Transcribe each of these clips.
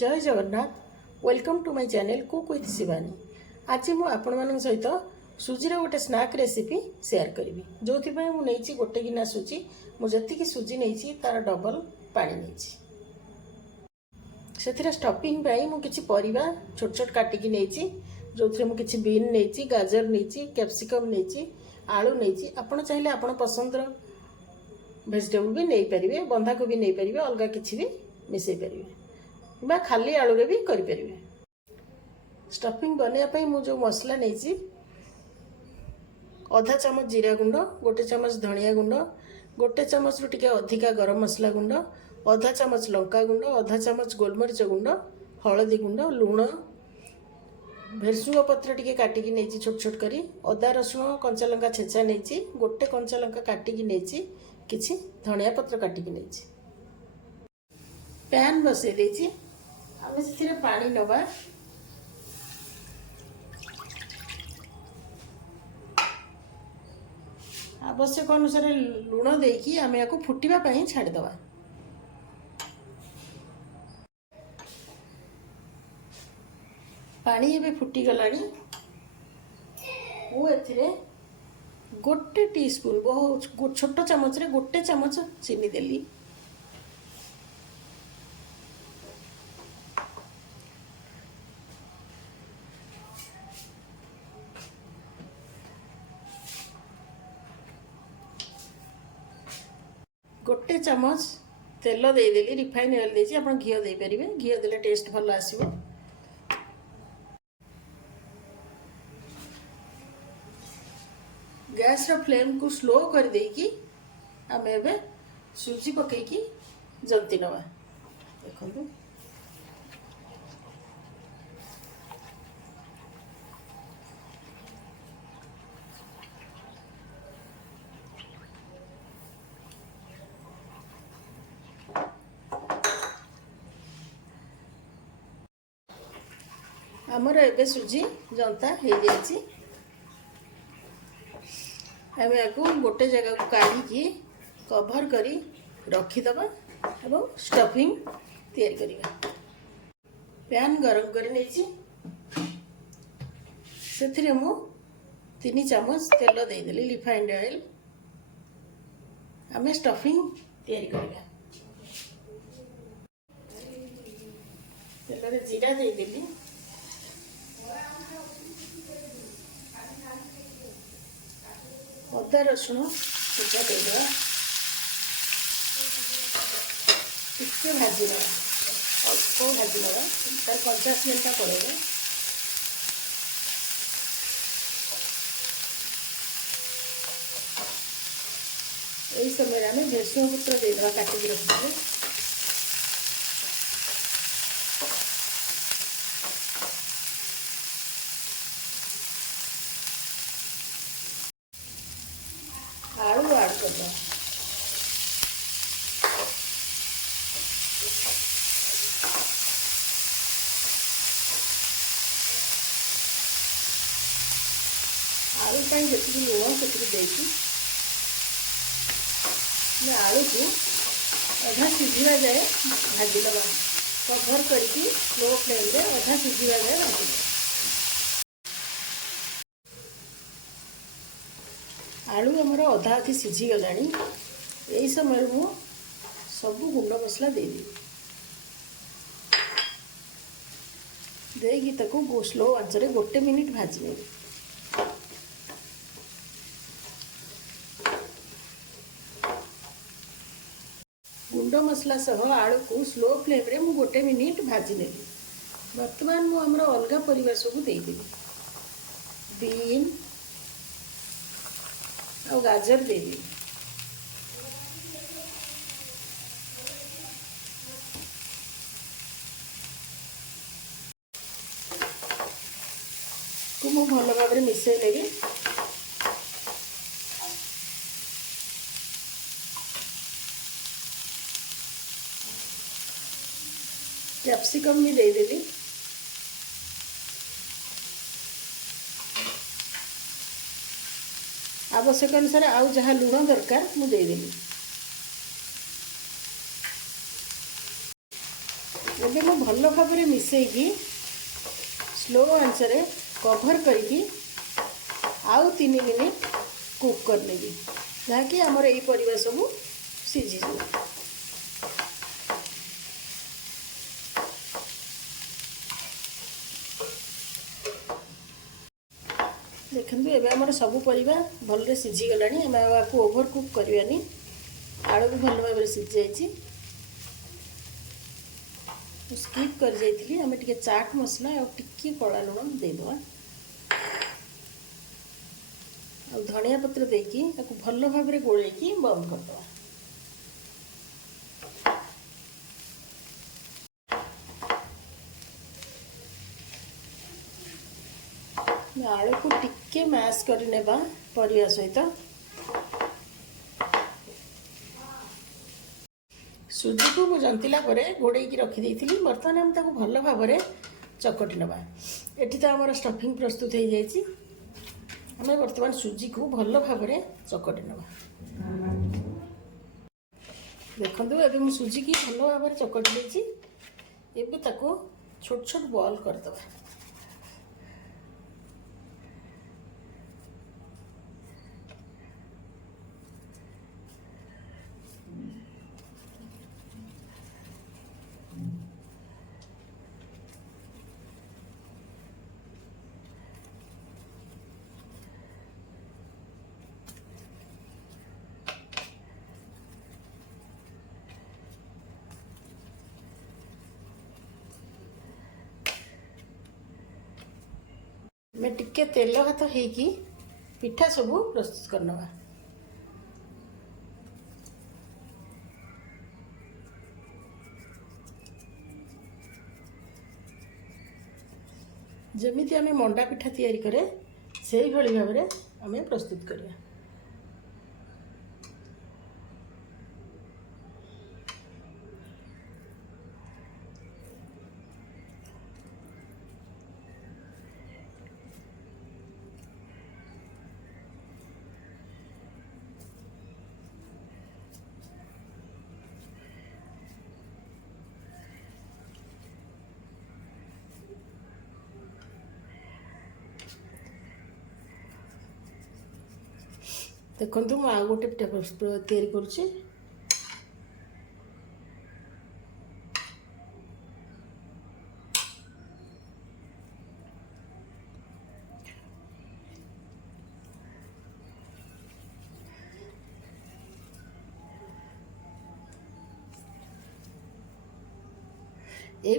जय Jagannath welcome to my channel cook with Shivani. आज मु आपण सहित सुजीर गोटे स्नैक रेसिपी शेयर करी जो मुझे गोटे गिना सुजी मुझे सुजी नहीं तार डबल पानी नहीं से स्टफिंग मुझे परिवा छोट छोट काटिकी नहीं जो थे मुझे बीन नहीं गाजर नहीं कैप्सिकम नहीं आलू नहीं आपड़ चाहिए आप पसंदर वेजिटेबल भी नहीं पारे बंधाकोबी नहीं पारे अलग किसी भी मिसई पारे बा खाली आलू भी करें। स्टफिंग बनवाई मुझे मसला नहीं आधा चामच जीरा गुंड गोटे चामच धनिया गुंड गोटे चामच टे अधिका गरम मसला गुंड आधा चामच लंका गुंड आधा चामच गोलमरीच गुंड हलदी गुंड लुण भेरसुंगा पत्र टे काटिकी नहीं छोट छोट करी अदा रसुण कंचा लंका छेचा नहीं गोटे कंचा लंका काटिकी नहीं किछि धनिया पत्र काटिकी नहीं पैन बसई देछि आमे से पानी नवा आवश्यक अनुसार लुण देकी आमे याको फुटिबा पई छाड़ी दवा। पानी एबे फुटी गलानी मु एथिरे गोटे टीस्पून बहुत छोट चामच रे गोटे चामच चीनी देली गोटे चामच तेल देदेली रिफाइन ऑयल देछि आपण घी दे परिबे घी देले टेस्ट भल आसीबो। गैस रो फ्लेम को स्लो कर देकी आमे एबे सुजी पकेकी जंती नवा देखो आमर एबे सुजी जनता हो जाइए आम या गोटे जगह को काढ़ी कभर करी रखीदबा एवं स्टफिंग तैयारी करिबा। पैन गरम कर से मु 3 चामच तेल देदेली रिफाइंड ऑयल आम स्टफिंग तैयारी करिबा। तेल जीरा देदेली अदा रसुण छेचा देदेवा टिके भाजीद अल्प भाजीद तार कंचा स्मेलटा पड़ेगा। यही समय आम भेरसुंगा पत्र देदेवा काटिकी रखिए आलू ऐड कर दो आलू पाई जी लुण से आलू को अधा सीझा जाए भाजीदबा कभर करके स्लो फ्लेम रे अधा सीझा जाए भाजी आलू आमर अधा अधि सीझी गला यही समय मु सबू गुंड मसला देगी ताको स्लो आंचरे गोटे मिनिट भाजी ने गुंड मसला सह आलू को स्लो फ्लेम रे मु गोटे मिनिट भाजी ने बर्तमान मु आमर अलग परिवार सब देदेवी बीन और गाजर देवी को मु भल भाव में मिसई नेबी। कैप्सिकम भी देदेली आवश्यक अनुसार आउ जहाँ लुण दरकार मुझे देदेली ଏବେ ମୁଁ ଭଲ ଭାବରେ ମିଶେଇକି ସ୍ଲୋ ଆଞ୍ଚରେ କଭर କରିକି ଆଉ 3 ମିନିଟ୍ କୁକ୍ କରିନେବି, ଯାହାକି ଆମର ଏଇ ପରିବା ସବୁ ସିଝିଯିବ। देखते एवं आम सब परिवा भलरे सीझीगलानी, आम आपको ओभर कुक करवानी। आलू भी भल भाव सीझी जाइए। स्किप कर जाइए, आम टे चाट मसला और टिके कला लुण देदेवा और धनिया पत्र देकी भल भाव गोल बंद करदे। आलू को टिके मैश करने परिवा सहित सुजी को मुझे जंतिला घोड़े रखी थी। बर्तमान हम ताको भल भाव चकटी नवा। एटी तो आम स्टफिंग प्रस्तुत हो जाए। आम बर्तमान सुजी को भल भाव चकटी नवा। देखो एबे मु सुजी की भल भाव चकटी देछि। एबे ताको छोट छोट बॉल करदबा। मैं टिके तेल हाथ होगी पिठा सब प्रस्तुत करना। जमीती आम मंडा पिठा तैयारी करे से भाई भाव आम प्रस्तुत करिया। देखो मु आ गोटे पिठा तैयारी करुच्ची।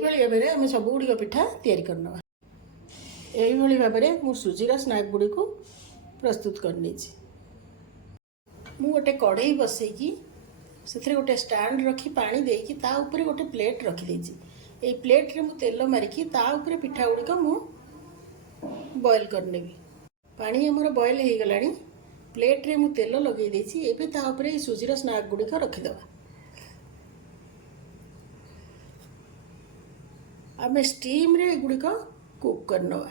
भाव आम सब गुड़िक पिठा तैयारी करना। यही भाव में सुजीर स्नैक गुड़ी को प्रस्तुत करनी। मु गोटे कढ़ई बसैकी से गोटे स्टैंड रखी पानी देकी ता ऊपर गोटे प्लेट रखीदे। ये प्लेट रे मु तेल मारिकी ता ऊपर पिठा गुड़िक मु बॉयल करनेबी। पानी हमर बॉयल हो गलानी। प्लेट रे मु तेल लगे देछि। एबे ता ऊपर ये सुजीर स्नैक गुड़िक रखीदबा। आम स्टीम रे गुड़िक कुक करनवा।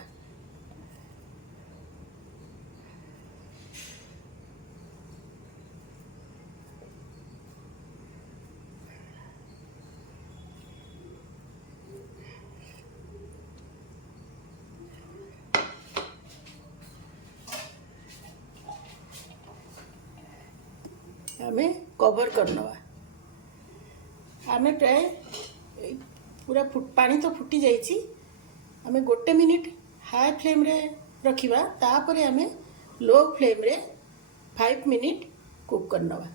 आमे कवर करनवा। आमे प्राय पूरा पानी तो फुटी जाइए। आम गोटे मिनिट हाई फ्लेम रे रखिबा, तापरे आमे लो फ्लेम रे 5 मिनिट कुक करनवा।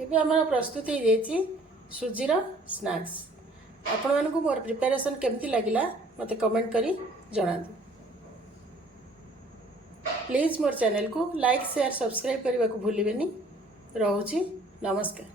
एबे हमर प्रस्तुत हो जाइए सुजीर स्नैक्स। आपण मानकु मोर प्रिपरेशन केमती लागिला मते कमेंट करी जणातु। प्लीज मोर चैनल को लाइक शेयर सब्सक्राइब करने को भूलिबेनी। रहुची नमस्कार।